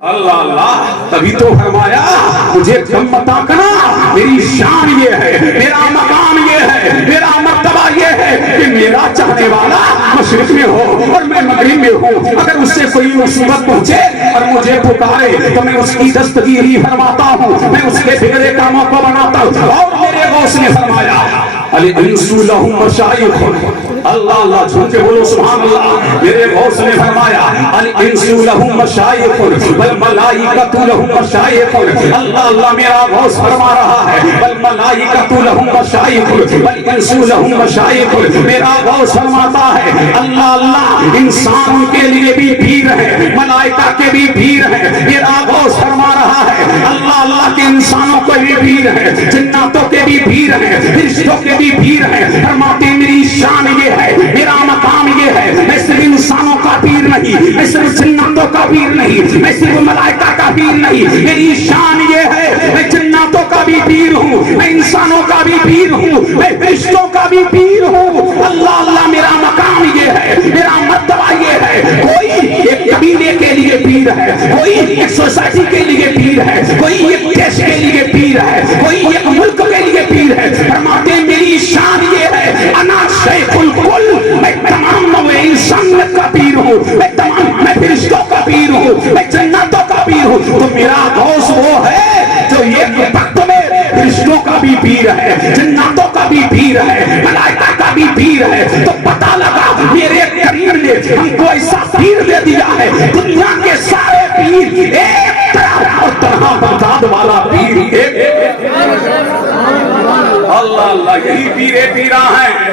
اللہ اللہ تبھی تو فرمایا مجھے کم مت آکنا، میری شان یہ ہے، میرا مقام یہ ہے، میرا مرتبہ یہ ہے کہ میرا چاہنے والا مشرق میں ہو اور میں مغرب میں ہوں، اگر اس سے کوئی مصیبت پہنچے اور مجھے پکارے تو میں اس کی دستگیری فرماتا ہوں، میں اس کے بگڑے کاموں کو بناتا ہوں۔ اور میرے غوث نے فرمایا الانس لهم مشائخ، اللہ اللہ جھوم کے بولو سبحان اللہ، میرے غوث نے فرمایا الانس لهم مشائخ والملائکۃ لهم مشائخ، اللہ اللہ میرا غوث فرما رہا ہے والملائکۃ لهم مشائخ والانس لهم مشائخ، میرا غوث فرماتا ہے اللہ اللہ انسان کے لیے بھی پیر ہے، ملائکہ کے بھی پیر ہے، میرا غوث فرما رہا ہے اللہ اللہ کے انسانوں کے بھی پیر ہے، جناتوں کے بھی پیر ہے، فرشتوں کے بھی پیر ہے، فرماتے میری شان یہ ہے، میرا مقام یہ ہے، میں صرف انسانوں کا پیر نہیں، میں صرف جناتوں کا پیر نہیں، میں صرف ملائکہ کا پیر نہیں، میری شان یہ ہے میں جناتوں کا بھی پیر ہوں، میں انسانوں کا بھی پیر ہوں، میں فرشتوں کا بھی پیر ہوں۔ اللہ اللہ میرا مقام یہ ہے، میرا مرتبہ یہ ہے، کوئی ایک قبیلے کے لیے پیر ہے، کوئی ایک سوسائٹی کے لیے پیر ہے، کوئی ایک دیش کے لیے پیر ہے، کوئی ایک ملک کے لیے پیر ہے، فرماتے ہیں میری شان یہ ہے انا شیخ الکل، میں تمام نوع انسانیت کا پیر ہوں، میں فرشتوں کا پیر ہوں، میں جناتوں کا پیر ہوں۔ تو میرا غوث وہ ہے جو ایک وقت میں فرشتوں کا بھی پیر ہے، جناتوں کا بھی پیر ہے، ملائکہ کا بھی پیر ہے۔ تو پتہ لگا میرے کریم نے ہم کو ایسا پیر دے دیا ہے، دنیا کے سارے پیر ایک طرح اور تنہا بغداد والا پیر ایک۔ اللہ اللہ یہی پیرے پیرا ہیں،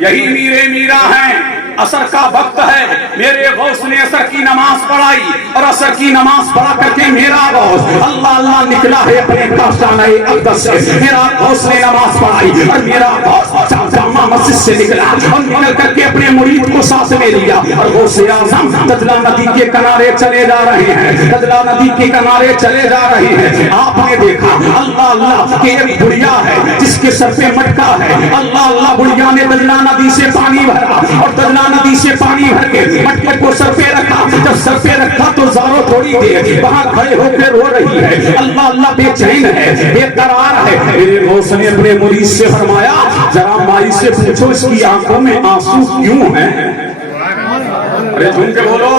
یہی میرے میرا ہیں۔ عصر کا وقت ہے، میرے غوث نے عصر کی نماز پڑھائی اور عصر کی نماز پڑھا کر کے میرا غوث اللہ اللہ نکلا ہے اپنے کاشانہ اقدس سے، میرا غوث نے نماز پڑھائی اور میرا غوث جامع مسجد سے نکلا اور نکل کر کے اپنے مرید کو ساتھ میں لیا اور غوث اعظم دجلہ ندی کے کنارے چلے جا رہے ہیں، دجلہ ندی کے کنارے چلے جا رہے ہیں۔ آپ نے دیکھا اللہ اللہ کہ ایک بڑھیا ہے جس کے سر پہ مٹکا ہے، اللہ اللہ بڑھیا نے دجلہ ندی سے پانی بھرا اور دجلہ ندی سے پانی بھر کے مٹکے کو سر پہ رکھا، جب سر پہ رکھا تو زارو تھوڑی دیر وہاں کھڑے ہو کے رو رہی ہے، اللہ اللہ بے چین ہے، بے قرار ہے۔ میرے غوث نے اپنے مرید سے فرمایا ذرا مائی سے پوچھو اس کی آنکھوں میں آنسو کیوں ہیں؟ ارے جھوم کے بولو،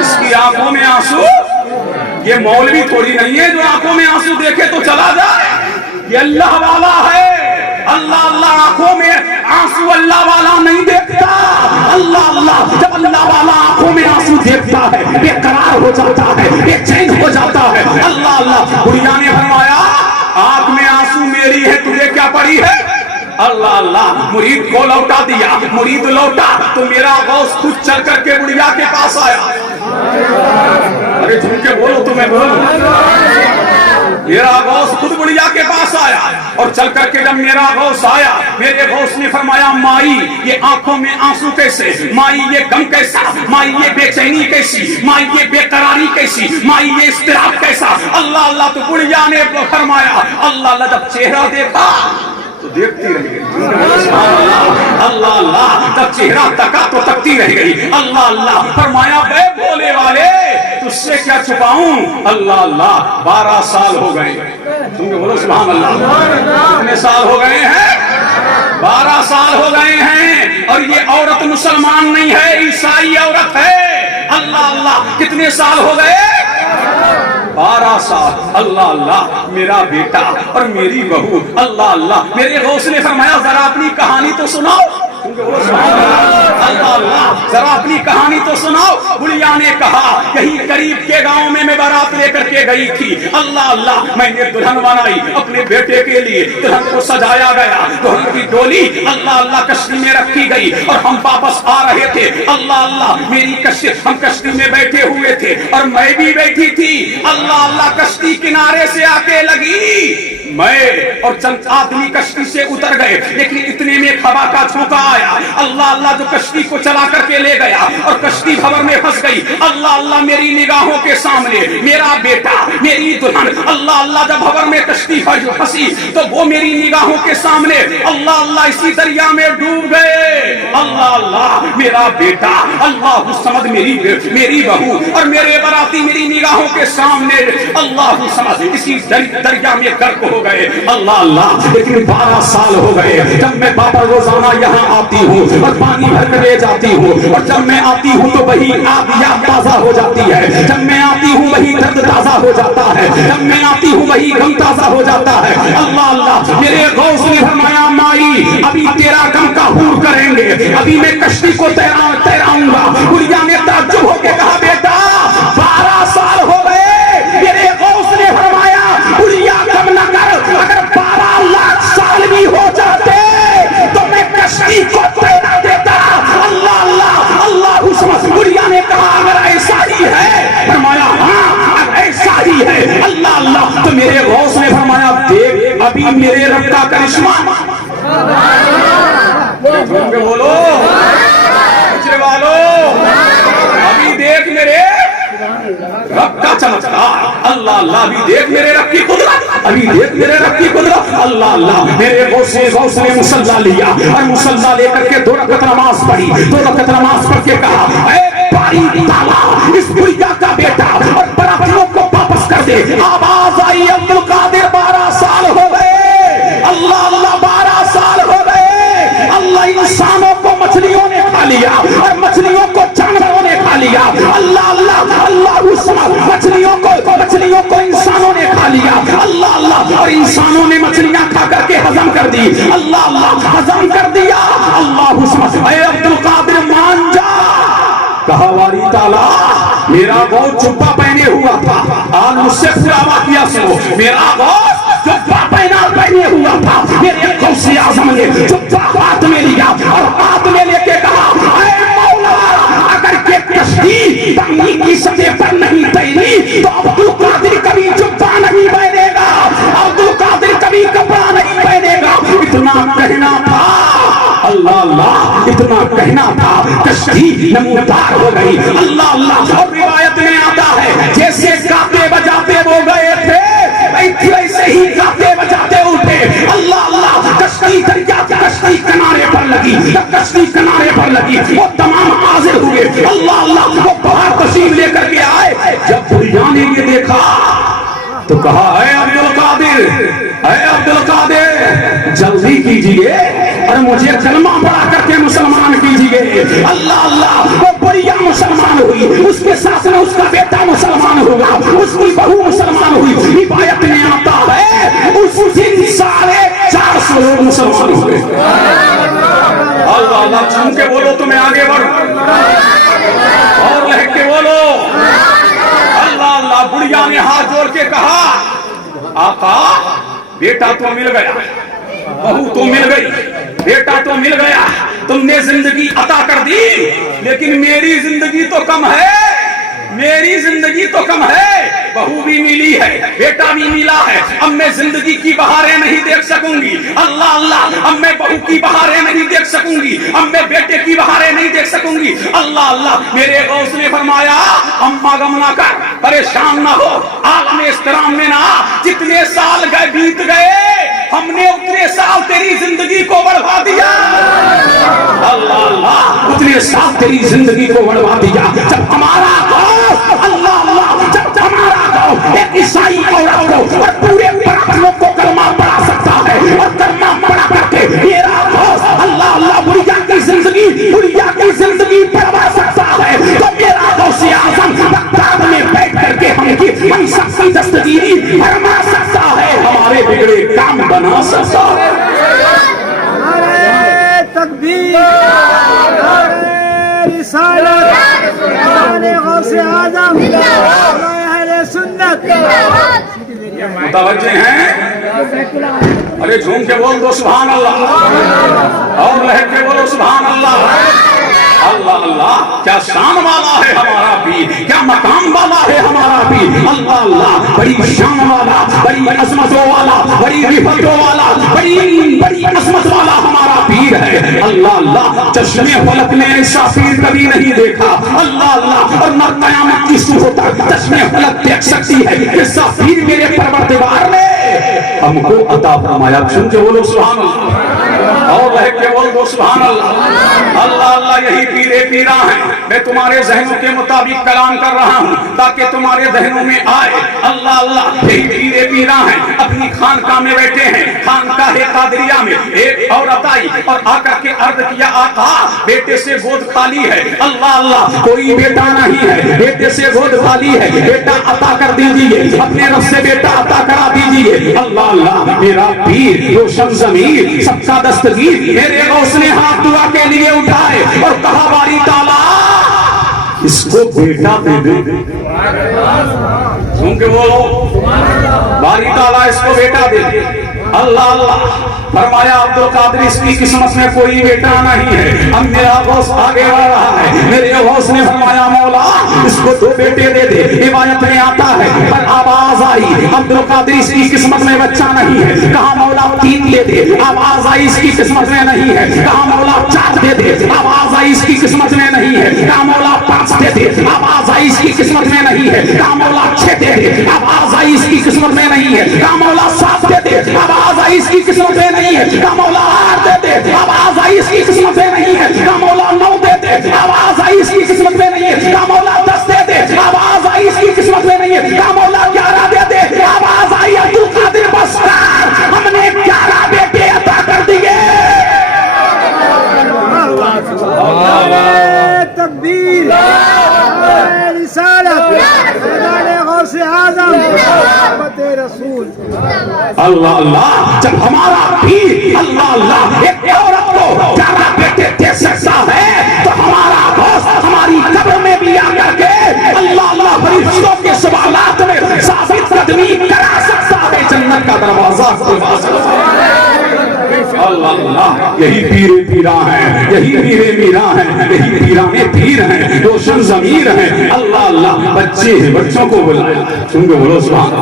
اس کی آنکھوں میں آنسو؟ یہ مولوی تھوڑی نہیں ہے جو آنکھوں میں آنسو دیکھے تو چلا جائے، یہ اللہ والا ہے۔ اللہ اللہ آنکھوں میں آنسو اللہ والا نہیں دیکھتا، اللہ اللہ جب اللہ والا آنکھوں میں آنسو دیکھتا ہے بے قرار ہو جاتا ہے، بے چین ہو جاتا ہے۔ اللہ اللہ بڑھیا نے فرمایا آنکھ میں آنسو میری ہے، تجھے کیا پڑی ہے؟ اللہ اللہ مرید کو لوٹا دیا، مرید لوٹا تو میرا غوث خود چل کر کے بڑھیا کے پاس آیا۔ ارے جھوم کے بولو تو میں بولوں، میرا غوث خود بڑھیا کے پاس آیا اور چل کر کے جب میرا غوث آیا میرے غوث نے فرمایا مائی یہ آنکھوں میں آنسو کیسے، مائی یہ غم کیسا، مائی یہ بے چینی کیسی، مائی یہ بے قراری کیسی، مائی یہ اضطراب کیسا۔ اللہ اللہ تو بڑھیا نے فرمایا اللہ اللہ جب چہرہ دیکھا تو دیکھتی رہ گئی، اللہ اللہ جب چہرہ تکا تو تکتی رہ گئی۔ اللہ اللہ فرمایا بے بولے والے تجھ سے کیا چھپاؤں؟ اللہ اللہ 12 سال ہو گئے، تم کو بولو سبحان اللہ، کتنے سال ہو گئے ہیں؟ 12 سال ہو گئے ہیں اور یہ عورت مسلمان نہیں ہے، عیسائی عورت ہے۔ اللہ اللہ کتنے سال ہو گئے؟ 12 سال۔ اللہ اللہ میرا بیٹا اور میری بہو، اللہ اللہ میرے غوث نے فرمایا ذرا اپنی کہانی تو سناؤ، اللہ اللہ ذرا اپنی کہانی تو سناؤ۔ بڑھیا نے کہا کہیں قریب کے گاؤں میں بارات لے کر کے گئی تھی، اللہ اللہ میں نے دلہن بنائی اپنے بیٹے کے لیے، دلہن کو سجایا گیا، دلہن کی ڈولی اللہ اللہ کشتی میں رکھی گئی اور ہم واپس آ رہے تھے، اللہ اللہ میری کشتی، ہم کشتی میں بیٹھے ہوئے تھے اور میں بھی بیٹھی تھی، اللہ اللہ کشتی کنارے سے آ کے لگی، میں اور چند آدمی کشتی سے اتر گئے، لیکن اتنے میں ہوا کا جھونکا آیا، اللہ اللہ جو کشتی کو چلا کر کے لے گیا اور کشتی بھنور میں پھنس گئی۔ اللہ اللہ میری نگاہوں کے سامنے میرا بیٹا، میری دلہن، اللہ اللہ جب بھنور میں کشتی پھنسی تو وہ میری نگاہوں کے سامنے اللہ اللہ اسی دریا میں ڈوب گئے۔ اللہ اللہ میرا بیٹا اللہ الصمد میری بہو اور میرے براتی میری نگاہوں کے سامنے اللہ الصمد اسی دریا میں غرق ہو گئے. اللہ اللہ لیکن 12 سال ہو گئے جب میں بابا روزانہ یہاں آتی ہوں اور پانی بھر کر لے جاتی ہوں, اور جب میں آتی ہوں تو وہی یاد تازہ ہو جاتی ہے, جب میں آتی ہوں وہی درد تازہ ہو جاتا ہے, جب میں آتی ہوں وہی غم تازہ ہو جاتا ہے. اللہ اللہ میرے غوث نے فرمایا مائی ابھی تیرا غم کا حور کریں گے, ابھی میں کشتی کو تیراؤں گا. گڑیا نے تعجب ہو کے کہا بیٹا 12 سال ہو گئے. میرے غوث نے فرمایا گڑیا غم نہ کر, اگر 12 لاکھ سال بھی ہو جاتے تو میں کشتی کو تیرا دیتا. اللہ اللہ اللہ سمجھ. گڑیا نے کہا اگر ایسا ہی ہے, فرمایا ہاں اگر ایسا ہی ہے اللہ اللہ. تو میرے غوث نے فرمایا دیکھ ابھی میرے رب کا کرشمہ. بولو بچے والو ابھی دیکھ میرے رب کا چمتکار. اللہ اللہ ابھی دیکھ میرے رب کی قدرت, ابھی دیکھ میرے رب کی قدرت. اللہ اللہ میرے غوث نے مصلی لیا اور مصلی لے کر کے 2 رکعت نماز پڑھی. 2 رکعت نماز پڑھ کے کہا اے باری تعالیٰ اس گڑیا کا بیٹا اور برابروں کو واپس کر دے. آواز آئی عبد القادر 12 سال ہو گئے. اللہ اللہ 12 سال ہو گئے. اللہ انسانوں کو مچھلیوں نے کھا لیا اور مچھلیوں کو جانوروں نے کھا لیا. اللہ اللہ اللہ مچھلیوں کو انسانوں نے کھا لیا. اللہ اللہ اور انسانوں نے مچھلیاں کھا کر کے ہضم کر دی. اللہ اللہ ہضم کر دیا. اللہ اے عبد القادر مان جا. کہا باری تعالیٰ میرا غوث جبہ پہنے ہوا تھا. آج مجھ سے پورا واقعہ سنو. میرا غوث جبہ پہنے ہوا تھا. میرے غوث اعظم نے جبہ ہاتھ میں لیا اور ہاتھ میں لے کے کہا اے مولا اگر یہ کشتی پانی کی سطح پر نہیں تیری تو عبد القادر کبھی جبہ نہیں پہنے گا, عبد القادر کبھی کپڑا نہیں پہنے گا. اتنا کہنا تھا. اللہ اللہ اتنا کہنا تھا کشتی نمودار ہو گئی. اللہ اللہ اور روایت میں آتا ہے جیسے گاتے بجاتے وہ گئے تھے ویسے ہی گاتے بجاتے اٹھے. اللہ اللہ کشتی دریا کشتی کنارے پر لگی, کشتی کنارے پر لگی. وہ تمام حاضر ہوئے. اللہ اللہ وہ باہر تشریف لے کر کے آئے. جب بڑھیا نے یہ دیکھا تو کہا اے عبد القادر, اے عبد القادر جلدی کیجئے اور مجھے کلمہ پڑھا کر کے مسلمان کیجئے. اللہ اللہ وہ بڑھیا مسلمان ہوئی, اس کے ساتھ میں اس کا بیٹا مسلمان ہوگا, اس کی بہو مسلمان ہوئی. روایت میں آتا ہے اس دن 450 لوگ مسلمان ہوئے. اللہ اللہ چھن کے بولو تو میں آگے بڑھوں اور لہک کے بولو. اللہ اللہ بڑھیا نے ہاتھ جوڑ کے کہا آقا بیٹا تو مل گیا, بہو تو مل گئی, بیٹا تو مل گیا, تم نے زندگی عطا کر دی, لیکن میری زندگی تو کم ہے, میری زندگی تو کم ہے. بہو بھی ملی ہے, بیٹا بھی ملا ہے, اب میں زندگی کی بہاریں نہیں دیکھ سکوں گی. اللہ اللہ اب میں بہو کی بہاریں نہیں دیکھ سکوں گی, اب میں بیٹے کی بہاریں نہیں دیکھ سکوں گی. اللہ اللہ میرے غوث نے فرمایا اما غم نہ کر, پریشان نہ ہو, عالم استرام میں نہ. جتنے سال گئے بیت گئے ہم نے اتنے سال تیری زندگی کو بڑھوا دیا. اللہ اللہ اتنے سال تیری زندگی کو بڑھوا دیا. جب ہمارا غوث اللہ اللہ جب ہمارا غوث ایک عیسائی عورت کو اور پورے برابروں کو کلمہ پڑھا سکتا ہے اور کلمہ پڑھا کر کے میرا غوث اللہ اللہ بڑھیا کی زندگی بڑھوا سکتا ہے, تو میرا غوث اعظم بغداد میں بیٹھ کر کے ہم کی منصب کی دستگیری فرما سکتا ہے, ہمارے بگڑے کام بنا سکتا ہے. تکبیر, رسالت, غوث اعظم, اہل سنت. متوجہ ہیں؟ ارے جھوم کے بول دو سبحان اللہ اور لہک کے بولو سبحان اللہ. اللہ اللہ کیا شان والا ہے ہمارا پیر, کیا مقام والا ہے ہمارا پیر. اللہ اللہ بڑی شان والا, بڑی عظمتوں والا, بڑی رفعتوں والا, بڑی عظمت والا ہمارا پیر ہے. اللہ اللہ چشمے فلک نے ایسا پیر کبھی نہیں دیکھا. اللہ اللہ اور نہ قیامت کی صبح تک چشمے فلک دیکھ سکتی ہے ایسا پیر میرے پروردگار نے ہم کو عطا فرمایا. سن کے بولو سبحان اللہ اور لہک کے بول دو سبحان اللہ اللہ اللہ یہی پیرے پیرا ہیں میں تمہارے ذہنوں کے مطابق کلام کر رہا ہوں تاکہ تمہارے ذہنوں میں آئے اللہ اللہ یہی پیرے پیرا ہیں اپنی خانقاہ میں بیٹھے ہیں خانقاہ قادریہ میں ایک عورت آئی اور آ کر کے عرض کیا آقا بیٹے سے گود خالی ہے اللہ اللہ کوئی بیٹا نہیں ہے بیٹے سے گود خالی ہے بیٹا عطا کر دیجیے اپنے رب سے بیٹا عطا کرا دیجیے اللہ اللہ میرا پیر روشن ضمیر سب کا دستگیر میرے غوث نے ہاتھ دعا کے لیے اٹھائے اور کہا باری تعالیٰ اس کو بیٹا دے دے سن کے بولو باری تعالیٰ اس کو بیٹا دے دے اللہ اللہ فرمایا عبد القادر اس کی قسمت میں کوئی بیٹا نہیں ہے اب میرا غوث آگے بڑھ رہا ہے میرے غوث نے فرمایا مولا اس کو 2 بیٹے دے دے روایت میں آتا ہے پر آواز آئی عبد القادر اس کی قسمت میں بچہ نہیں ہے کہا مولا 3 دے دے آواز آئی اس کی قسمت میں نہیں ہے کہا مولا 4 دے دے آواز آئی اس کی قسمت میں نہیں ہے کہا مولا 5 دے دے آواز آئی اس کی قسمت میں نہیں ہے کہا مولا 6 دے دے آواز آئی اس کی قسمت میں نہیں ہے کہا مولا 7 دے دے آواز آئی اس کی قسمت میں نہیں ہے کہا مولا 8 دے دے آواز آئی اس کی قسمت میں نہیں ہے کہا مولا 9 دے دے آواز آئی اس کی قسمت میں نہیں ہے کہا مولا 10 دے دے آواز آئی اس کی قسمت میں نہیں ہے کہا مولا 11 دے دے آواز آئی عبد القادر بستار ہم نے 11 بیٹے عطا کر دیے تکبیر رسالت غوث اعظم محبت رسول اللہ اللہ جب ہمارا پیر اللہ اللہ ایک عورت کو 11 بیٹے دے سکتا ہے تو ہمارا غوث ہماری قبر میں بھی آ کر کے اللہ اللہ فرشتوں کے سوالات میں ثابت قدمی کرا سکتا ہے جنت کا دروازہ کھلوا سکتا ہے اللہ اللہ یہی پیرے پیرا ہیں یہی میرے میرا ہیں یہی پیرانے پیر ہیں روشن ضمیر ہیں اللہ اللہ بچے بچوں کو بلایا سن کے بولو سبحان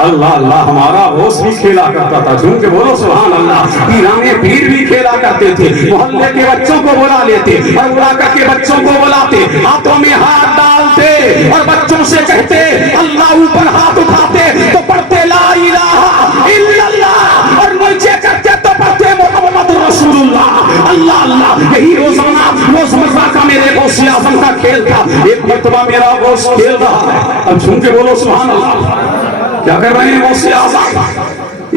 اللہ اللہ ہمارا غوث بھی کھیلا کرتا تھا سن کے بولو سبحان اللہ پیرانے پیر بھی کھیلا کرتے تھے محلے کے بچوں کو بلا لیتے اور بلا کر کے بچوں کو بلاتے ہاتھوں میں ہاتھ ڈالتے اور بچوں سے کہتے اللہ اوپر ہاتھ اٹھاتے تو پڑھتے لا الہ الا اللہ اور نیچے کرتے تو پڑھتے محمد رسول اللہ اللہ اللہ یہی روزمرہ کا میرے غوث اعظم کا کھیل تھا ایک مرتبہ میرا غوث کھیل رہا ہے اب سن کے بولو سبحان اللہ کیا کر رہے ہیں غوث اعظم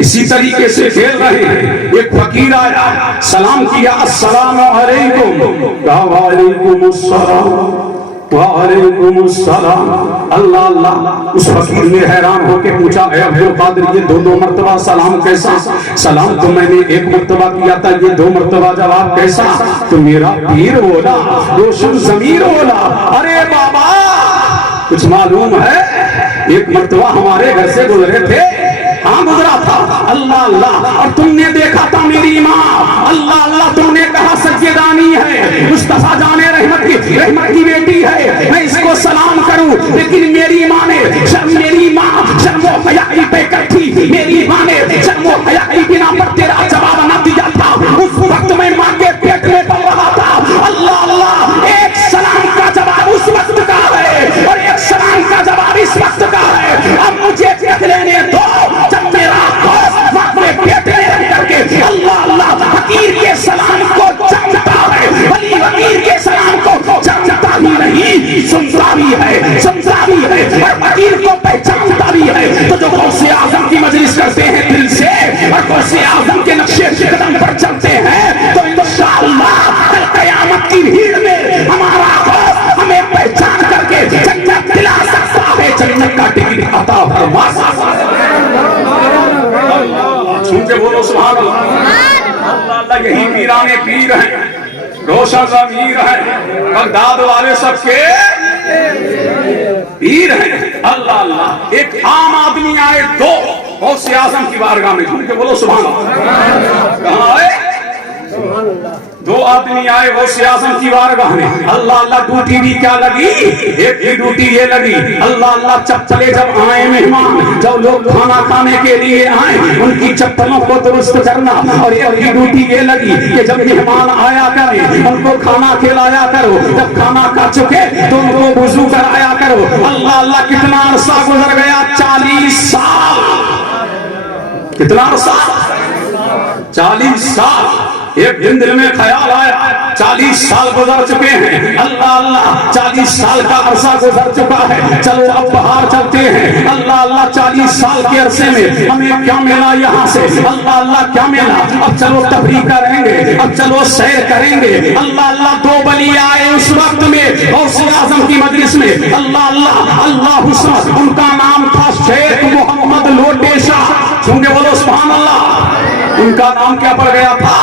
اسی طریقے سے کھیل رہے ہیں ایک فقیر آیا سلام کیا السلام علیکم کہا وعلیکم السلام وعلیکم السلام اللہ اللہ اس فقیر نے حیران ہو کے پوچھا اے عبد القادر یہ 2 مرتبہ سلام کیسا سلام تو میں نے 1 مرتبہ کیا تھا یہ 2 مرتبہ جواب کیسا تو میرا پیر بولا روشن ضمیر بولا ارے بابا کچھ معلوم ہے 1 مرتبہ ہمارے گھر سے گزرے تھے ہاں گزرا تھا اللہ اللہ اور تم نے دیکھا تھا میری ماں اللہ اللہ تم نے کہا سجدانی ہے مصطفیٰ جان رحمت کی بیٹی ہے میں اس کو سلام کروں لیکن میری ماں نے میری ماں شرم و حیائی پہ کرتی میری ماں نے شرم و حیائی بنا پر تیرا جواب نہ دیا تھا اس وقت میں ماں کے پیٹ میں پڑ رہا تھا اللہ اللہ ایک سلام کا جواب اس وقت کا ہے اور ایک سلام کا جواب اس وقت کا ہے اب مجھے دیکھ لینے دو جب میرا غوث اپنے پیٹ میں رکھ کر کے اللہ اللہ فقیر کے سلام کو جانتا ہے ولی فقیر کے سلام کو جانتا ہی نہیں سنتا بھی ہے اور فقیر کو پہچانتا بھی ہے تو جو غوث اعظم کی مجلس کرتے ہیں دل سے اور غوث اعظم کے نقشے قدم پر چلتے ہیں تو انشاءاللہ کل قیامت کی بھیڑ میں ہمارا غوث ہمیں پہچان کر کے جنت دلا سکتا ہے جنت کا ٹکٹ عطا فرما سکتا ہے سن کے بولو سبحان اللہ اللہ اللہ یہی پیرانے پیر ہیں روشن ضمیر ہیں بغداد والے سب کے پیر ہیں اللہ اللہ ایک عام آدمی آئے 2 غوث اعظم کی بارگاہ میں سن کے بولو سبحان اللہ کہاں آئے 2 آدمی آئے غوث اعظم کی بارگاہ میں اللہ اللہ ڈیوٹی بھی کیا لگی ایک کی ڈیوٹی یہ لگی اللہ اللہ چپلے جب آئے مہمان جب لوگ کھانا کھانے کے لیے آئے ان کی چپلوں کو درست کرنا اور ایک کی ڈیوٹی یہ لگی کہ جب مہمان آیا کریں ان کو کھانا کھلایا کرو جب کھانا کھا چکے تو ان کو وضو کرایا کرو اللہ اللہ کتنا عرصہ گزر گیا 40 سال کتنا عرصہ 40 سال ایک دن دل میں خیال آیا 40 سال گزر چکے ہیں، اللہ اللہ 40 سال کا عرصہ گزر چکا ہے، چلو اب باہر چلتے ہیں، اللہ اللہ 40 سال کے عرصے میں ہمیں کیا ملا یہاں سے، اللہ اللہ کیا ملا، اب چلو تفریح کریں گے، اب چلو سیر کریں گے، اللہ اللہ 2 ولی آئے اس وقت میں غوث اعظم کی مجلس میں، اللہ اللہ اللہ حسن، ان کا نام تھا شیخ محمد لوٹے شاہ، سن کے بولو سبحان اللہ، ان کا نام کیا پڑ گیا تھا؟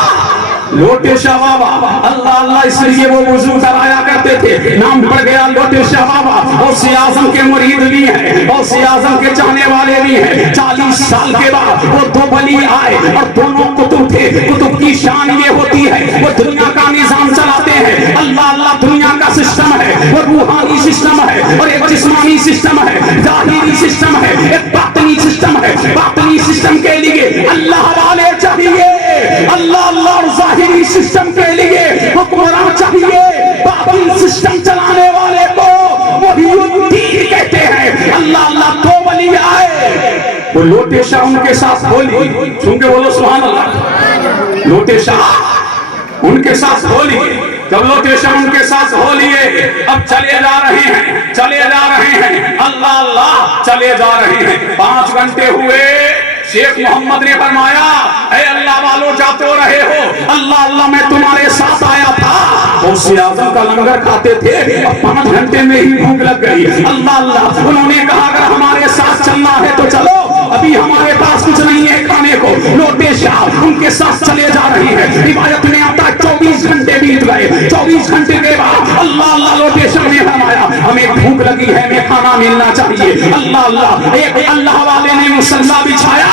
لوٹے شاہ بابا، اللہ اللہ اس لیے وہ وضو کرایا کرتے تھے، نام پڑ گیا لوٹے شاہ بابا، غوث اعظم کے مرید بھی ہیں، غوث اعظم کے چاہنے والے بھی ہیں۔ 40 سال کے بعد وہ 2 ولی آئے اور دونوں قطب تھے، قطب کی شان یہ ہوتی ہے وہ دنیا کا نظام چلاتے ہیں، اللہ اللہ دنیا کا سسٹم ہے وہ روحانی سسٹم ہے، اور ایک جسمانی سسٹم ہے، ظاہری سسٹم ہے، ایک باطنی سسٹم ہے، باطنی سسٹم کے لیے اللہ والے چاہیے، اللہ اللہ اور ظاہری سسٹم کے لیے حکمراں چاہیے، باطنی سسٹم چلانے والے کو وہی الدین کہتے ہیں، اللہ اللہ 2 ولی آئے، وہ لوٹے شاہ ان کے ساتھ بولی، سن کے بولو سبحان اللہ، لوٹے شاہ ان کے ساتھ بولی، جب لوٹے شاہ ان کے ساتھ ہو لیے، اب چلے جا رہے ہیں، چلے جا رہے ہیں، اللہ اللہ چلے جا رہے ہیں، 5 گھنٹے ہوئے، شیخ محمد نے فرمایا اے اللہ والو جاتے رہے ہو، اللہ اللہ میں تمہارے ساتھ آیا تھا، غوث اعظم کا لنگر کھاتے تھے، اب 5 گھنٹے میں ہی بھوک لگ گئی، اللہ اللہ انہوں نے کہا اگر ہمارے ساتھ چلنا ہے تو چلو، ابھی ہمارے پاس کچھ نہیں ہے کھانے کو، لوٹے شاہ ان کے ساتھ چلے جا رہے ہیں، روایت میں آتا 24 گھنٹے بیت گئے، 24 گھنٹے کے بعد اللہ اللہ لوٹے شاہ نے فرمایا ہمیں بھوک لگی ہے، ہمیں کھانا ملنا چاہیے، اللہ اللہ ایک اللہ والے نے مصلی بچھایا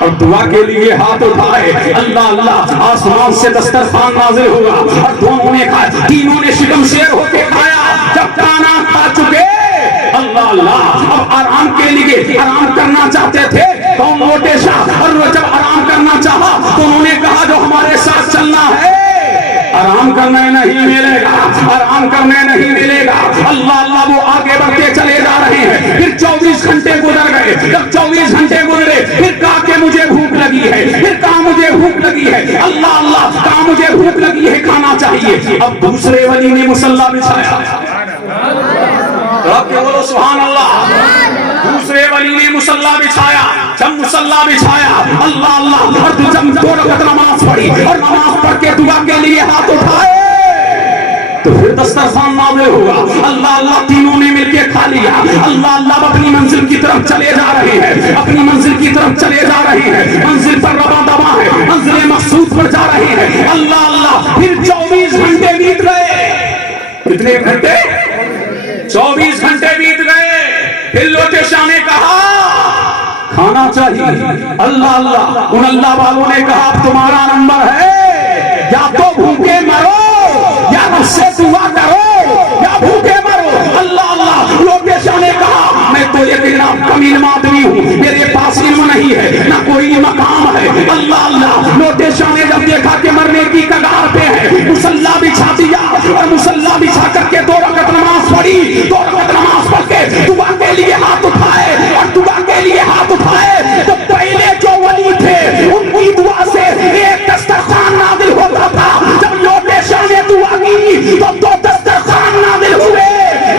اور دعا کے لیے ہاتھ اٹھائے، اللہ اللہ آسمان سے دسترخوان نازل ہوا اور دونوں نے کھایا، تینوں نے شکم شیر ہو کے کھایا، جب کھانا کھا چکے اللہ اللہ اب آرام کے لیے آرام کرنا چاہتے تھے، کون لوٹے شاہ، اور وہ جب آرام کرنا چاہا تو انہوں نے کہا جو ہمارے ساتھ چلنا ہے آرام کرنے نہیں ملے گا، آرام کرنے نہیں ملے گا، اللہ اللہ وہ آگے بڑھتے چلے جا رہے ہیں، پھر 24 گھنٹے گزر گئے، جب 24 گھنٹے گزرے پھر کہا کہ مجھے بھوک لگی ہے، پھر کہا مجھے بھوک لگی ہے، اللہ اللہ کہا مجھے بھوک لگی ہے کھانا چاہیے، اب دوسرے ولی نے مصلی بچھایا، رب کے بولو سبحان اللہ، دوسرے ولی نے مصلی بچھایا، جب مصلی بچھایا اللہ اللہ اور جب 2 رکعت نماز پڑھی اور نماز پڑھ کے دعا کے لیے ہاتھ اٹھائے تو پھر دسترخوان نازل ہوا، اللہ اللہ تینوں نے مل کے کھا لیا، اللہ اللہ اپنی منزل کی طرف چلے جا رہے ہیں، اپنی منزل کی طرف چلے جا رہے ہیں، منزل پر ربا دبا ہے، منزل مقصود پر جا رہے ہیں، اللہ اللہ پھر 24 گھنٹے بیت گئے، کتنے گھنٹے؟ 24 گھنٹے بیت گئے، پھر لوٹے شاہ نے کہا کھانا چاہیے، اللہ اللہ ان اللہ والوں نے کہا اب تمہارا نمبر ہے، یا تو بھوکے مرو یا مجھ سے دعا کرو یا بھوکے مرو، اللہ اللہ لوٹے شاہ نے کہا میں تو یقینا کم علم آدمی ہوں، میرے پاس علم نہیں ہے نہ کوئی مقام ہے، اللہ اللہ لوٹے شاہ نے جب دیکھا کہ مرنے کی کگار پہ ہے مصلی بچھا دیا اور مصلی بچھا کر کے 2 رکعت نماز پڑھی، 2 رکعت نماز پڑھ کے دعا کے لیے ہاتھ اٹھائے اور دعا کے لیے ہاتھ اٹھائے تو پہلے جو ولی تھے ان کی دعا سے ایک دسترخوان نازل ہوتا تھا، جب لوٹے شاہ نے دعا کی تو 2 دسترخوان نازل ہوئے،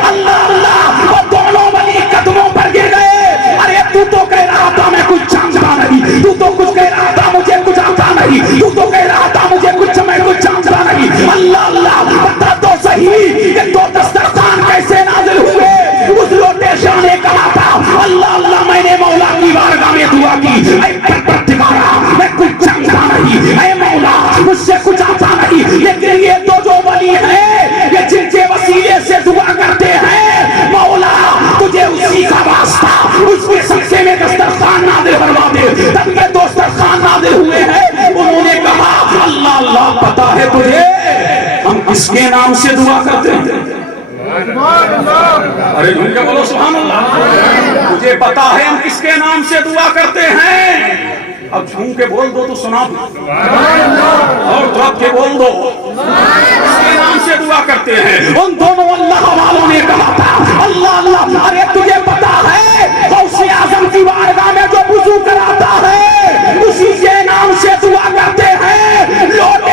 اللہ اللہ وہ دونوں ولی قدموں پر گر گئے، ارے تو کہہ رہا تھا میں کچھ جانتا نہیں، تو کچھ کہہ رہا تھا مجھے کچھ آتا نہیں، تو کہہ رہا تھا مجھے میں کچھ جانتا نہیں، اللہ اللہ بتا تو صحیح کہ 2 دسترخوان کیسے نازل ہوئے، اس لوٹے شاہ نے کہا تھا اللہ اللہ میں نے مولا کی بارگاہ میں دعا کی، اے پروردگارا میں کچھ جانتا نہیں، اے مولا مجھ سے کچھ آتا نہیں، لیکن یہ تو جو ولی ہیں یہ جن کے وسیلے سے دعا کرتے ہیں مولا تجھے اسی کا واسطہ اس کے صدقے میں دسترخوان نازل فرما دے، تب یہ دسترخوان نازل ہوئے ہیں، انہوں نے کہا اللہ اللہ پتا ہے تجھے ہم کس کے نام سے دعا کرتے ہیں، ارے جھوم کے بولو سبحان اللہ، مجھے پتا ہے ہم کس کے نام سے دعا کرتے ہیں، اب جھوم کے بول دو تو سنا دو اور درد کے بول دو، کس کے نام سے دعا کرتے ہیں، ان دونوں اللہ والوں نے کہا تھا اللہ اللہ ارے تجھے پتا ہے غوث اعظم کی بارگاہ میں جو وضو کراتا ہے اسی کے نام سے دعا کرتے ہیں، لوٹے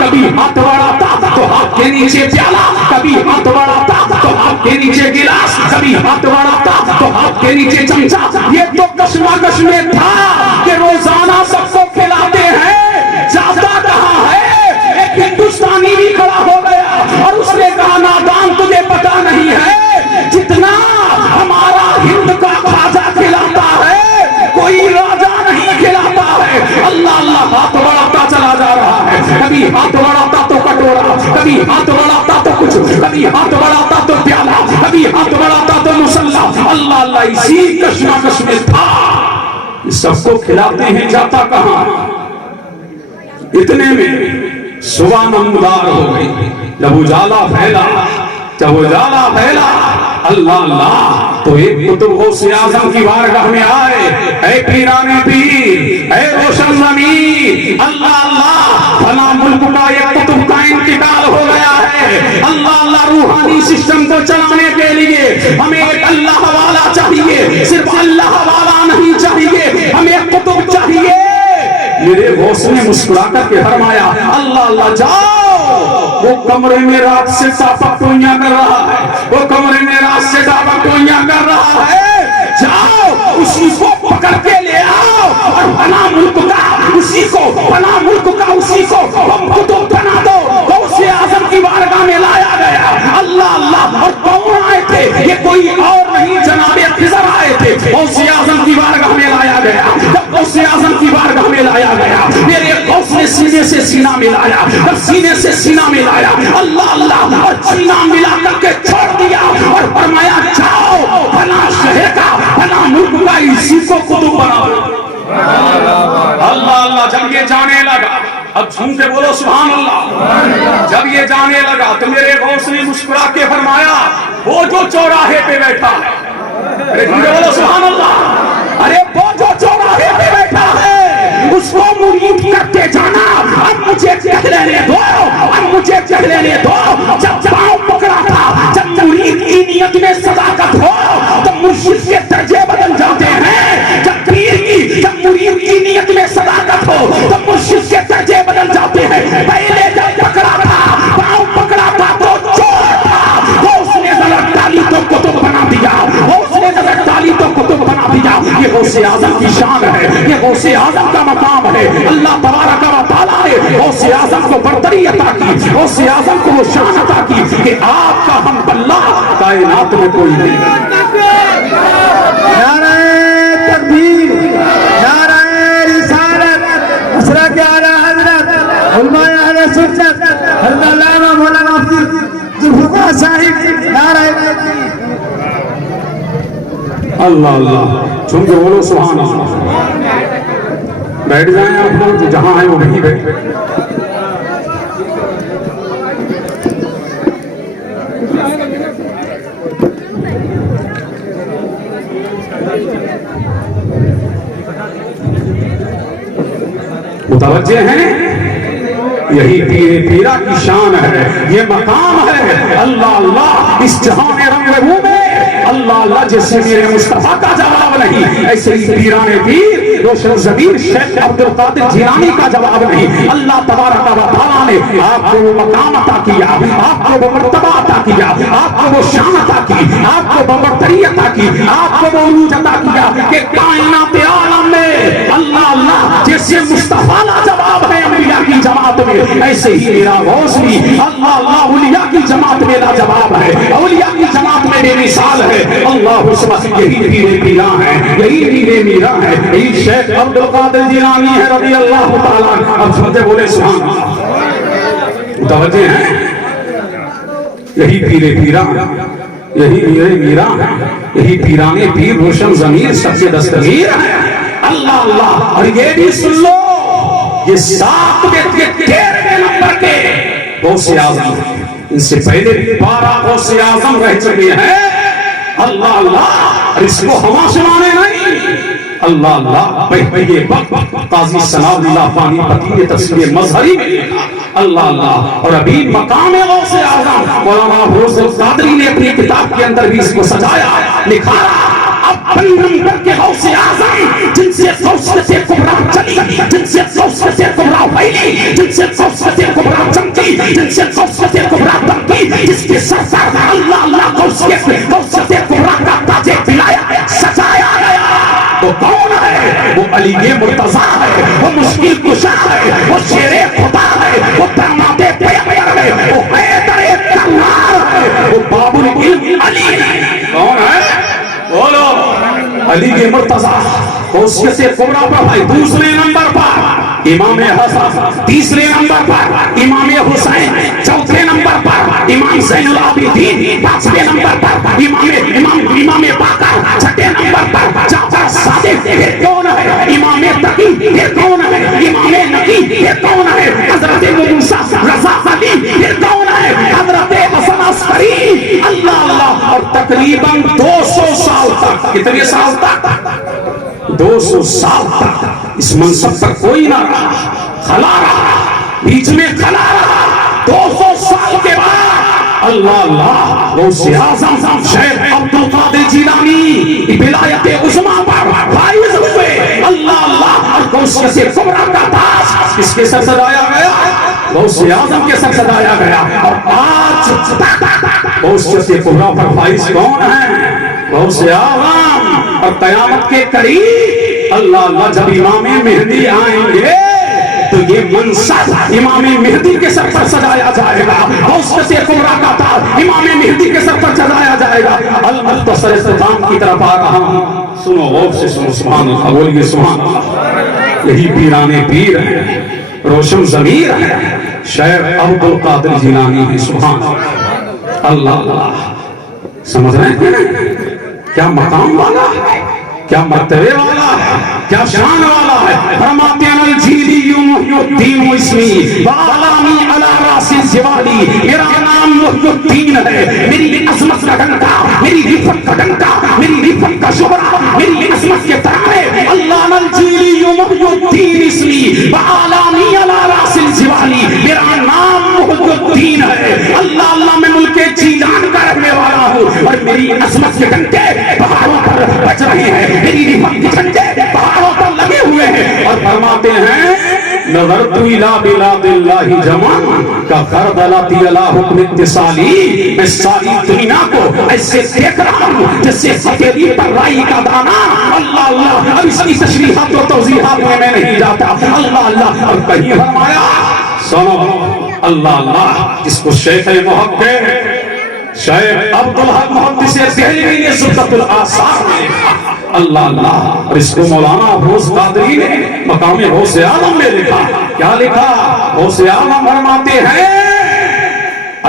کبھی ہاتھ بڑھاتا تو ہاتھ کے نیچے پیالہ، کبھی ہاتھ بڑھاتا تو ہاتھ کے نیچے گلاس، کبھی ہاتھ بڑھاتا تو ہاتھ کے نیچے چمچہ۔ یہ تو کشمکش میں تھا کہ روزانہ سب کو کھلاتے ہیں، جاتا کہاں ہے؟ ایک ہندوستانی بھی کھڑا ہو گیا اور اس نے کہا نادان تجھے پتا نہیں ہے جتنا ہمارا ہند کا خواجہ کھلاتا ہے کوئی راجا نہیں کھلاتا ہے۔ اللہ اللہ ہاتھ بڑھاتا چلا جا رہا ہے، کبھی ہاتھ بڑھاتا تو کٹورا، کبھی ہاتھ بڑھاتا تو کچھ، کبھی ہاتھ بڑھاتا تو پیالہ، کبھی ہاتھ بڑھاتا تو مسلح۔ اللہ اللہ اسی کشمکش میں تھا، سب کو کھلاتے ہیں، جاتا کہاں؟ اتنے میں صبح نمودار ہو گئی، جب اجالا پھیلا، جب اجالا پھیلا، اللہ اللہ تو ایک قطب غوث اعظم کی بارگاہ میں آئے، اے پیران پیر، اے روشن ضمیر، اللہ اللہ فلاں ملک کا ایک قطب کا انتقال ہو گیا ہے، اللہ اللہ روحانی سسٹم کو چلانے کے لیے ہمیں ایک اللہ والا چاہیے، صرف اللہ والا نہیں چاہیے، ہمیں ایک قطب چاہیے۔ میرے غوث نے مسکرا کر کے فرمایا اللہ اللہ جاؤ، وہ کمرے میں رات سے ٹاپک ٹوئیاں کر رہا ہے، وہ کمرے میں رات سے ٹاپک ٹوئیاں کر رہا ہے، جاؤ اسی کو پکڑ کے لے آؤ اور بنا ملک کا اسی کو، بنا ملک کا اسی کو ہم قطب بنا دو۔ غوث اعظم کی بارگاہ میں لایا گیا، اللہ اللہ، اور کون آئے تھے؟ یہ کوئی اور نہیں جناب خضر آئے تھے، غوث اعظم کی بارگاہ میں لایا گیا۔ جب غوث اعظم کی بارگاہ میں لایا گیا، میرے غوث نے سینے سے سینہ ملایا، جب سینے سے سینہ ملایا، اللہ اللہ، اور سینہ ملا کر کے چھوڑ دیا اور فرمایا جاؤ فلاں شہر کا، فلاں ملک کا اسی کو قطب بناؤ۔ اللہ اللہ جب یہ جانے لگا، اب جھوم کے بولو سبحان اللہ، جب یہ جانے لگا تو میرے غوث نے مسکرا کے فرمایا وہ جو چوراہے پہ بیٹھا ہے، ارے جھوم کے بولو سبحان اللہ، ارے وہ جو چوراہے پہ بیٹھا ہے اس کو مرید کرتے جانا، اب مجھے چکھ لینے دو، اب مجھے چکھ لینے دو۔ جب پاؤں پکڑا تھا، جب مرید کی نیت میں صداقت ہو تو مرشد کے درجے بدل جاتے ہیں، جب پیر کی، جب مرید کی نیت میں صداقت ہو تو مرشد کے درجے بدل جاتے ہیں۔ پہلے جب پکڑا تھا، پاؤں پکڑا تھا تو چور تھا، وہ اس نے غلط ڈالی تو قطب بنا دیا، وہ اس نے غلط ڈالی تو قطب بنا دیا۔ یہ غوث اعظم کی شان ہے، یہ غوث اعظم کا مقام ہے، اللہ تبارک و تعالیٰ نے غوث اعظم کو برتری عطا کی، غوث اعظم کو وہ شان عطا کی کہ آپ کا ہم اللہ کائنات میں کوئی نہیں۔ نعرہ تکبیر، نعرہ رسالت، اشرف اعلی حضرت علماء اہل سنت حضرت علامہ مولانا مفتی ذوالفقار صاحب، نعرہ تکبیر۔ اللہ اللہ سن کے بولو سبحان اللہ۔ بیٹھ جائیں آپ لوگ، جہاں ہیں وہ نہیں بیٹھ۔ متوجہ ہیں؟ یہی پیر پیرا کی شان ہے، یہ مقام ہے۔ اللہ اللہ اس جہان رنگ ربو میں اللہ اللہ جیسے میرے مصطفیٰ کا جواب نہیں، ایسے ہی پیران پیر روشن ضمیر شیخ عبد القادر جیلانی کا جواب نہیں۔ اللہ تبارک و تعالیٰ نے آپ کو وہ مقام عطا کیا، آپ کو وہ مرتبہ عطا کیا، آپ کو وہ شان عطا کی، آپ کو وہ برتری عطا کی، آپ کو وہ عروج عطا کیا کہ کائنات عالم میں اللہ اللہ جیسے مصطفیٰ لا جواب ہے انبیاء کی جماعت میں، ایسے ہی میرا غوث بھی اللہ اللہ اولیاء کی جماعت میں لا جواب ہے، اولیاء کی جماعت میں بے مثال ہے۔ اللہ سبحانہ، یہی پیر پیران ہے، یہی پیر میران ہے، یہی شیخ عبد القادر جیلانی ہے رضی اللہ تعالیٰ۔ اب سمجھے بولے سبحان اللہ، متوجہ ہیں؟ یہی پیر پیران، یہی پیر میران ہے، یہی پیران پیر روشن ضمیر سب سے دستگیر ہے۔ اللہ اللہ، اور یہ بھی سن لو یہ 7 کے 13 نمبر کے غوث اعظم، ان سے پہلے 12 غوث اعظم رہ چکے ہیں۔ اللہ اللہ، اور اس کو ہوا سنانے نہیں، اللہ اللہ پہلے وقت قاضی ثناء اللہ پانی پتی نے تفسیر مظہری میں لکھا، اللہ اللہ، اور ابھی مقام غوث اعظم مولانا فیروز القادری نے اپنی کتاب کے اندر بھی اس کو سجایا، لکھا اب 15 نمبر کے غوث اعظم جن سے غوثیت کبریٰ چلی، جن سے غوثیت کبریٰ پھیلی، جن سے غوثیت کبریٰ چمکی، جن سے غوثیت کبریٰ دمکی، جس کے سر پر اللہ اللہ غوثیت کبریٰ کا تاج پلایا سجایا گیا، تو کون ہے؟ وہ علی مرتضیٰ ہے، وہ مشکل کشا ہے، وہ شیر خدا ہے، وہ داماد پیغمبر ہے، وہ حیدر کرار ہے، وہ باب العلم علی ہے۔ کون ہے؟ بولو علی مرتضیٰ غوثیت کبریٰ پر بھائی دوسرے نمبر پر امام حسن، تیسرے نمبر پر امام حسین، چوتھے نمبر پر امام زین العابدین، پانچویں نمبر پر امام باقر، چھٹے نمبر پر جعفر صادق، پھر کون ہے؟ امام تقی، پھر کون ہے؟ امام نقی، پھر کون ہے؟ حضرت موسیٰ رضا علی، پھر کون ہے؟ حضرت حسن عسکری۔ اللہ اللہ، اور تقریباً 200 سال تک، کتنے سال تک؟ 200 سال تک اس منصب پر کوئی نہ رہا، کھلا رہا، بیچ میں کھلا رہا۔ 200 سال کے بعد اللہ اللہ غوث اعظم شیخ عبد القادر جیلانی ولایت عظمیٰ پر فائز ہوئے۔ اللہ اللہ، اور غوثیت کبریٰ کا تاج کس کے سر سجایا گیا؟ غوث اعظم کے سر سجایا گیا۔ اور آج غوثیت کبریٰ پر فائز کون ہے؟ غوث اعظم۔ اور قیامت کے قریب اللہ اللہ جب امام مہدی آئیں گے تو یہ منصب امام مہدی کے سر پر سجایا جائے گا، غوثیت کبریٰ کا تاج امام مہدی کے سر پر سجایا جائے گا۔ المختصر اختتام کی طرف آ رہا ہوں، سنو غور سے سنو، سبحان اللہ، بولیے سبحان اللہ۔ یہی پیرانے پیر ہیں، روشن ضمیر ہیں، شیخ عبد القادر جیلانی ہیں، سبحان اللہ اللہ۔ سمجھ رہے ہیں کیا مقام والا ہے، کیا مرتبے والا ہے، کیا شان والا ہے؟ فرماتے ہیں الجیلی محی الدین اسمی وعلامی علی راس الجوالی، میرا نام محی الدین ہے، میری عظمت کا ڈنکا، میری رفت کا ڈنکا، میری رفت کا شہرہ، میری عظمت کے ترانے، اللہ الجیلی محی الدین اسمی وعلامی علی راس الجوالی، میرا نام محی الدین ہے، اللہ اللہ میں ملک جیلان کا رہنے والا ہوں، اور میری عظمت کے ڈنکے پہاڑوں پر بج رہے ہیں، میری رفت کے ڈنکے پہاڑوں پر لگے ہوئے ہیں۔ اور فرماتے ہیں نظرت الی بلاد اللہ جمع کا خردلات علی حکم اتصالی، میں ساری دنیا کو ایسے دیکھ رہا ہوں جیسے سفیدی پر رائی کا دانا۔ اللہ اللہ، اب اس کی تشریحات و توضیحات میں نہیں جاتا۔ اللہ اللہ، اور کہیں فرمایا سنو اللہ اللہ، جس کو شیخ محقق شیخ عبدالحق محدث دہلوی نے زبدۃ الآثار میں لکھا، اللہ اللہ، اور اس کو مولانا افروز قادری نے مقام غوث اعظم میں لکھا۔ کیا لکھا؟ غوث اعظم فرماتے ہیں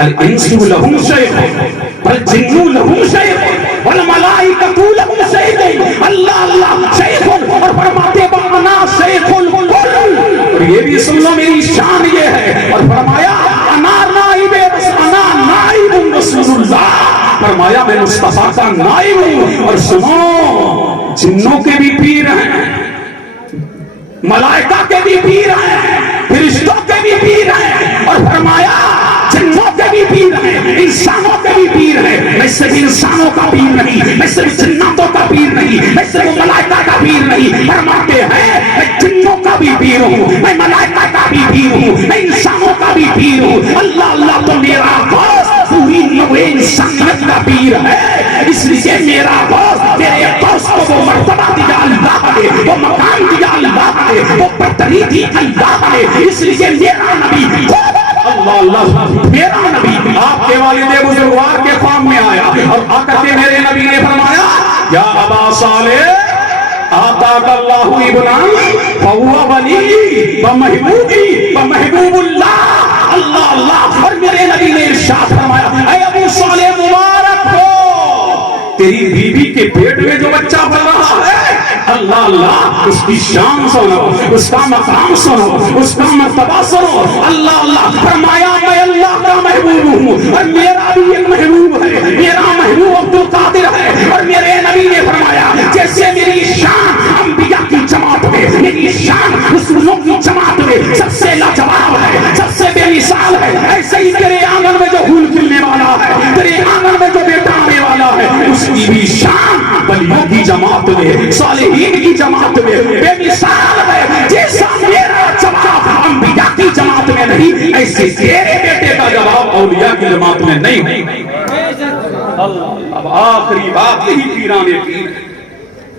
الانس لہم شیخ والجن لہم شیخ والملائکۃ لہم شیخ، اللہ اللہ شیخ، اور فرماتے بانا شیخ الکل۔ اور یہ بھی سن لو میری شان یہ ہے، اور فرمایا انا نائب رسول اللہ، فرمایا میں مصطفیٰ کا نائب ہوں۔ اور سنو جنوں کے بھی پیر ہیں، ملائکہ کے بھی پیر ہیں، فرشتوں کے بھی پیر ہیں، اور فرمایا جنوں کے بھی پیر ہیں، انسانوں کے بھی پیر ہیں۔ میں صرف انسانوں کا پیر نہیں، میں صرف جناتوں کا پیر نہیں، میں صرف ملائکہ کا پیر نہیں، فرماتے ہیں میں جنوں کا بھی پیر ہوں، میں ملائکہ کا بھی پیر ہوں، میں انسانوں کا بھی پیر ہوں۔ اللہ اللہ، تو میرا غوث پوری نوع انسانیت کا پیر ہے، اس لیے میرا غوث، میرے غوث کو وہ مرتبہ دیا اللہ نے، وہ مقام دیا اللہ نے، وہ برتری دی اللہ نے، اس لیے میرا نبی اللہ اللہ، میرا نبی آپ کے والد بزرگوار کے خواب میں آیا، اور آ کر کے میرے نبی نے فرمایا یا ابا صالح آتاک اللہ ابنا فہو ولی ومحبوبی ومحبوب اللہ، اللہ اللہ۔ اور میرے نبی نے ارشاد فرمایا اے ابو صالح مبارک ہو، تیری بیوی کے پیٹ میں جو بچہ پل رہا ہے، اللہ اللہ اس کی شان سنو، اس کا مقام سنو، اس کا مرتبہ سنو۔ اللہ اللہ، فرمایا میں اللہ کا محبوب ہوں، اور میرا بھی ایک محبوب ہے، میرا محبوب عبد القادر ہے۔ اور میرے نبی نے فرمایا جیسے میری شان انبیاء کی جماعت میں، میری شان رسولوں کی جماعت میں سب سے لاجواب ہے، سب سے بے مثال ہے، ایسے ہی تیرے آنگن میں جو پھول کھلنے والا ہے، تیرے آنگن میں جو بیٹا آنے والا ہے، اس کی بھی شان ولیوں کی جماعت میں، صالحین کی جماعت میں، جماعت میں نہیں، ایسے تیرے بیٹے کا جواب اولیاء کی جماعت میں نہیں۔ اب آخری بات یہی پیران پیر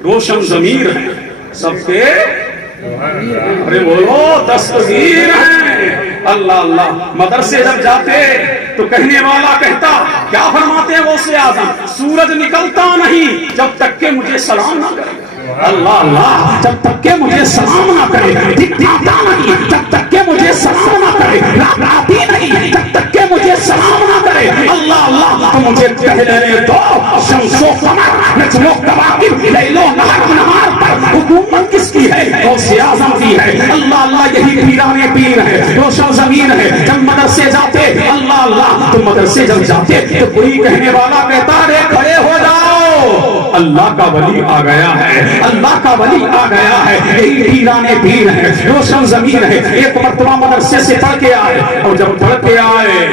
روشن ضمیر ہے، سب کے ارے بولو دستگیر ہیں۔ اللہ اللہ، مدرسے جب جاتے تو کہنے والا کہتا، کیا فرماتے ہیں غوث اعظم، سورج نکلتا نہیں جب تک کہ مجھے سلام نہ کرے۔ اللہ اللہ، جب تک کہ مجھے سلام نہ کرے، دکھاتا نہیں جب تک کہ مجھے سلام نہ کرے، رات آتی نہیں جب تک کہ مجھے سلام نہ کرے۔ اللہ اللہ، تو مجھے کہہ لینے دو، شمس و قمر، نجم و کواکب، لیل و نہار پر حکومت کس کی ہے؟ غوث اعظم کی ہے۔ اللہ اللہ، یہی پیران پیر ہے، روشن ضمیر ہے۔ جب مدرسے جاتے، اللہ اللہ، تو مدرسے جب جاتے تو کوئی کہنے والا کہتا، رے کھڑے ہو جاؤ، اللہ کا ولی آ گیا ہے، اللہ کا ولی آ گیا ہے۔ یہی پیران پیر ہے، روشن ضمیر ہے۔ ایک مرتبہ مدرسے سے پڑھ کے آئے، اور جب پڑھ کے آئے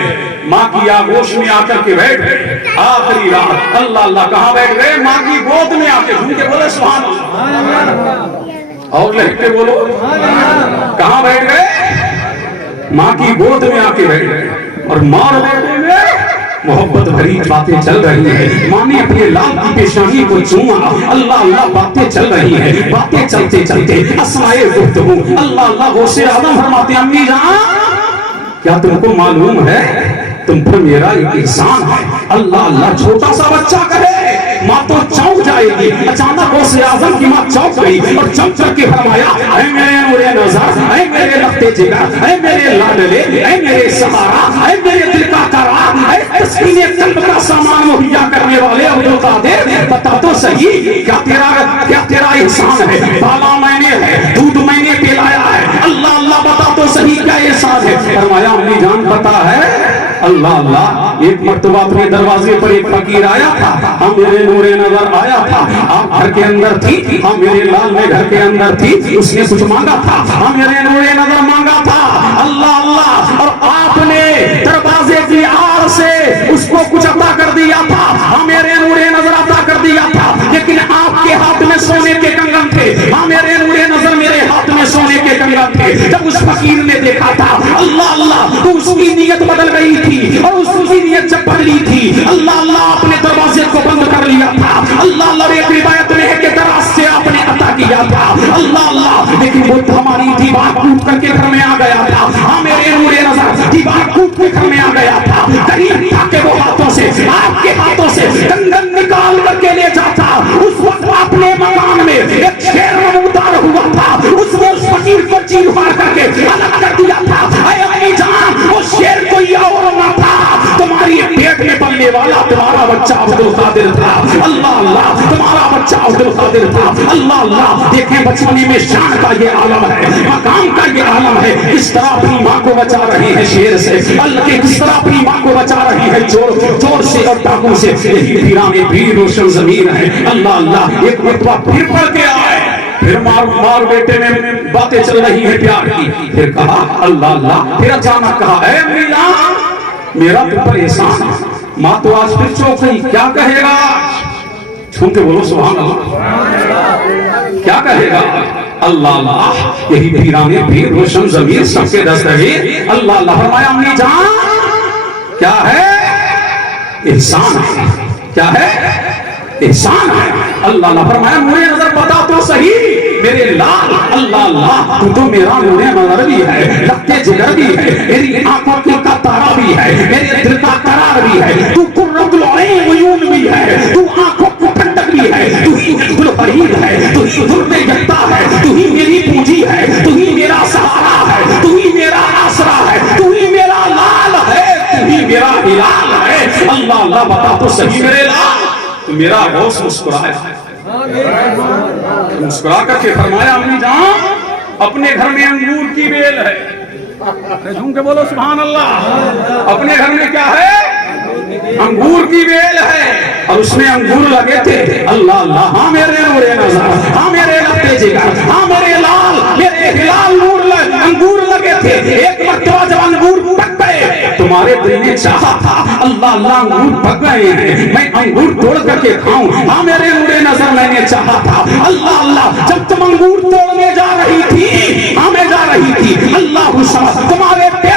ماں کی آغوش میں آ کر کے بیٹھ گئے آخری رات۔ اللہ اللہ، کہاں بیٹھ گئے؟ ماں کی گود میں آ کے۔ جھوم کے بولے سبحان اللہ، اور لہٹ کے بولو کہاں بیٹھ گئے؟ ماں کی گود میں آ کے بیٹھ گئے، اور ماں اور بیٹے میں محبت بھری باتیں چل رہی ہیں۔ ماں نے اپنے لال کی پیشانی کو چوما، اللہ اللہ، باتیں چل رہی ہیں۔ باتیں چلتے چلتے اسمائے گفتگو، اللہ اللہ، غوث اعظم فرماتے ہیں، امی جان کیا تم کو معلوم ہے تم پر میرا ایک احسان ہے؟ اللہ اللہ، چھوٹا سا بچہ کہے ماں تو چونک جائے گی۔ اچانک غوث اعظم کی ماں چونک گئی اور چونک کر کے فرمایا، اے میرے نور نظر، اے میرے لختے جگر، اے میرے لاڈلے، اے میرے سہارا، اے میرے دل کا قرار، اے تسکین قلب کا سامان مہیا کرنے والے عبدالقادر، بتا تو صحیح کیا تیرا احسان ہے؟ بالا میں نے ہے، دودھ میں نے پلایا ہے، اللہ اللہ، بتا تو صحیح کیا احسان ہے؟ فرمایا، امی جان پتا ہے؟ اللہ اللہ، ایک مرتبہ اپنے دروازے پر ایک فقیر آیا تھا، ہم میرے نور نظر آیا تھا، آپ گھر کے اندر تھی، ہم میرے لال میں گھر کے اندر تھی، اس نے کچھ مانگا تھا، ہم میرے نور نظر مانگا تھا، اللہ اللہ، اور آپ نے دروازے کی آڑ سے اس کو کچھ عطا کر دیا تھا، ہم میرے نور نظر عطا کر دیا تھا، لیکن آپ کے ہاتھ میں سونے کے کنگن تھے، ہم میرے نور نظر میرے ہاتھ میں سونے کے کنگن تھے۔ جب اس فقیر نے دیکھا تھا، اللہ اللہ، تو اس کی نیت بدل گئی تھی، اور اس کی نیت جب بدلی تھی، اللہ اللہ، آپ نے دروازے کو بند کر لیا تھا، اللہ اللہ، ایک روایت میں ہے کہ دراز سے آپ نے عطا کیا تھا، اللہ اللہ، لیکن وہ ہماری دیوار ٹوٹ کر کے گھر میں آ گیا تھا، ہاں میرے نور نظر دیوار ٹوٹ کے گھر میں آ گیا تھا، قریب تھا کہ وہ ہاتھوں سے، آپ کے ہاتھوں سے کنگن نکال کر کے لے جاتا۔ اس وقت اپنے مکان میں ایک شیر نمودار ہوا تھا، اس نے اس فقیر کو چیر مار کر کے الگ کر دیا تھا۔ اے امی جان، وہ شیر کوئی اور نہ تھا، تمہاری پیٹ میں پلنے والا تمہارا بچہ عبدالقادر تھا، اللہ اللہ، تمہارا بچہ عبدالقادر تھا، اللہ اللہ۔ دیکھیں بچپنے میں شان کا یہ عالم ہے، مقام کا یہ عالم ہے، کس طرح اپنی ماں کو بچا رہی ہے شیر سے، اللہ کے کس طرح اپنی ماں کو بچا رہی ہے چور سے اور ڈاکو سے۔ یہی پیران پیر روشن ضمیر ہے، اللہ اللہ۔ ایک مرتبہ پھر پڑھ کے آئے، پھر مار بیٹے میں باتیں چل رہی ہیں پیار کی، پھر کہا اللہ اللہ، پھر اچانک کہا، اے میاں میرا تم پر احسان ہے۔ ماں تو آج پھر چوک گئی، کیا کہے گا؟ چھوم کے بولو سبحان اللہ، کیا کہے گا؟ اللہ اللہ، یہی پیران پیر روشن ضمیر سب کے دستگیر، اللہ اللہ۔ فرمایا، امی جان کیا ہے؟ احسان ہے، کیا ہے؟ احسان ہے، اللہ اللہ۔ فرمایا، نور نظر بتا تو صحیح میرے لال، اللہ اللہ، تو میرا نور نظر بھی ہے، لگتے جگر بھی ہے، میری آنکھوں کا تارا بھی ہے، میرے دل کا قرار بھی ہے، تو قرۃ العین عیون بھی ہے، تو آنکھوں کو ٹھنڈک بھی ہے، تو ہی ذوالفرید ہے، تو ہی ذوالب یکتا ہے، تو ہی میری پونجی ہے، تو ہی میرا سہارا ہے، تو ہی میرا آسرا ہے، تو ہی میرا لال ہے، تو ہی میرا ہلال ہے، اللہ اللہ، بتا تو صحیح میرے لال۔ تو میرا غوث مسکرایا، مسکرا کر کے فرمایا، امی جان اپنے گھر میں انگور کی بیل ہے، جھوم کے بولو سبحان اللہ، اپنے گھر میں کیا ہے؟ انگور کی بیل ہے، اور اس میں انگور لگے تھے، اللہ اللہ۔ ہاں میرے نور نظر، ہاں میرے لگتے جگر، ہاں میرے لال، میرے ہلال نور انگور لگے تھے۔ ایک مرتبہ جب انگور پک گئے، تمہارے دل نے چاہا تھا، اللہ اللہ انگور پک گئے ہیں، میں انگور توڑ کر کے کھاؤں، ہاں میرے نور نظر میں نے چاہا تھا، اللہ اللہ، جب تم انگور توڑنے جا رہی تھی، ہاں میں جا رہی تھی، اللہ تمہارے پیٹ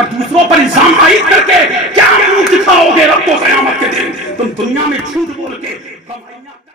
اور دوسروں پر الزام عائد کر کے کیا منہ دکھاؤ گے رب کو قیامت کے دن؟ تم دنیا میں جھوٹ بول کے کمائیاں